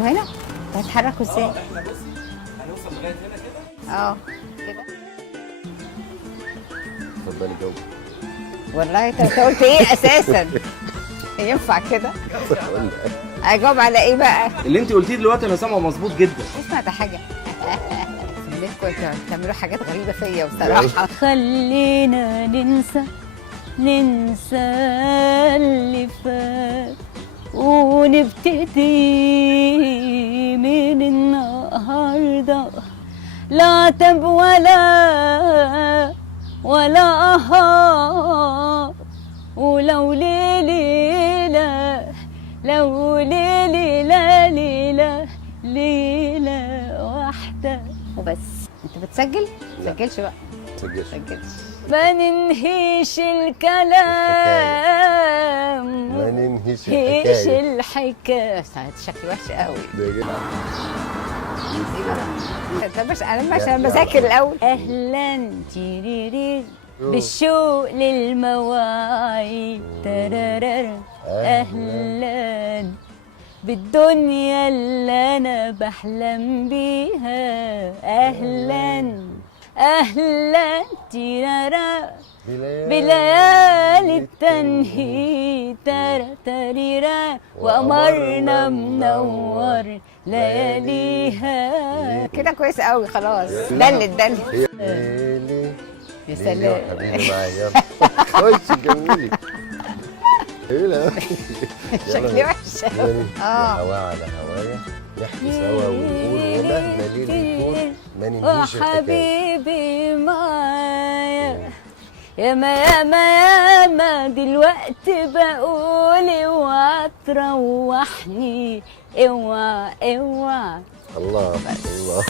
انتوا هنا؟ هتتحركوا ازاي؟ احنا بصي هنوصل لغايه هنا كده. كده. اتفضلي جاوب. والله انت قلت ايه اساسا؟ ينفع كده؟ اجاوب على ايه بقى؟ اللي انت قلتيه دلوقتي انا سامعه مظبوط جدا. اسمع ده حاجه. منكم انتوا بتعملوا حاجات غريبه فيا بصراحه. خلينا ننسى اللي فات ونبتدي من النهارده، لا عتب ولا اهات، ولو ليلة ليلة واحدة وبس. انت بتسجل؟ لا. سجلش بقى. سجلش. ما ننهيش الكلام، ما ننهيش الحكاية. شكلي وحش قوي. ده جدا. طب مش انا عشان بذاكر الاول. اهلا تيريري بالشوق للمواعيد ترارر. اهلا بالدنيا اللي انا بحلم بيها. اهلا تيرارا بليالي التنهيد ترتريرا، وقمرنا منور لياليها. كده كويس قوي خلاص. دلت يا سلام. حبيبي معايا خش كملي. شكلي وحش قوي. هوا على هوايا نحكي سوا ونقول ومهما ليل يكون ما ننهيش الحكايه. وحبيبي معايا ياما دلوقتي بقول اوعى تروحني، اوعى الله الله الله.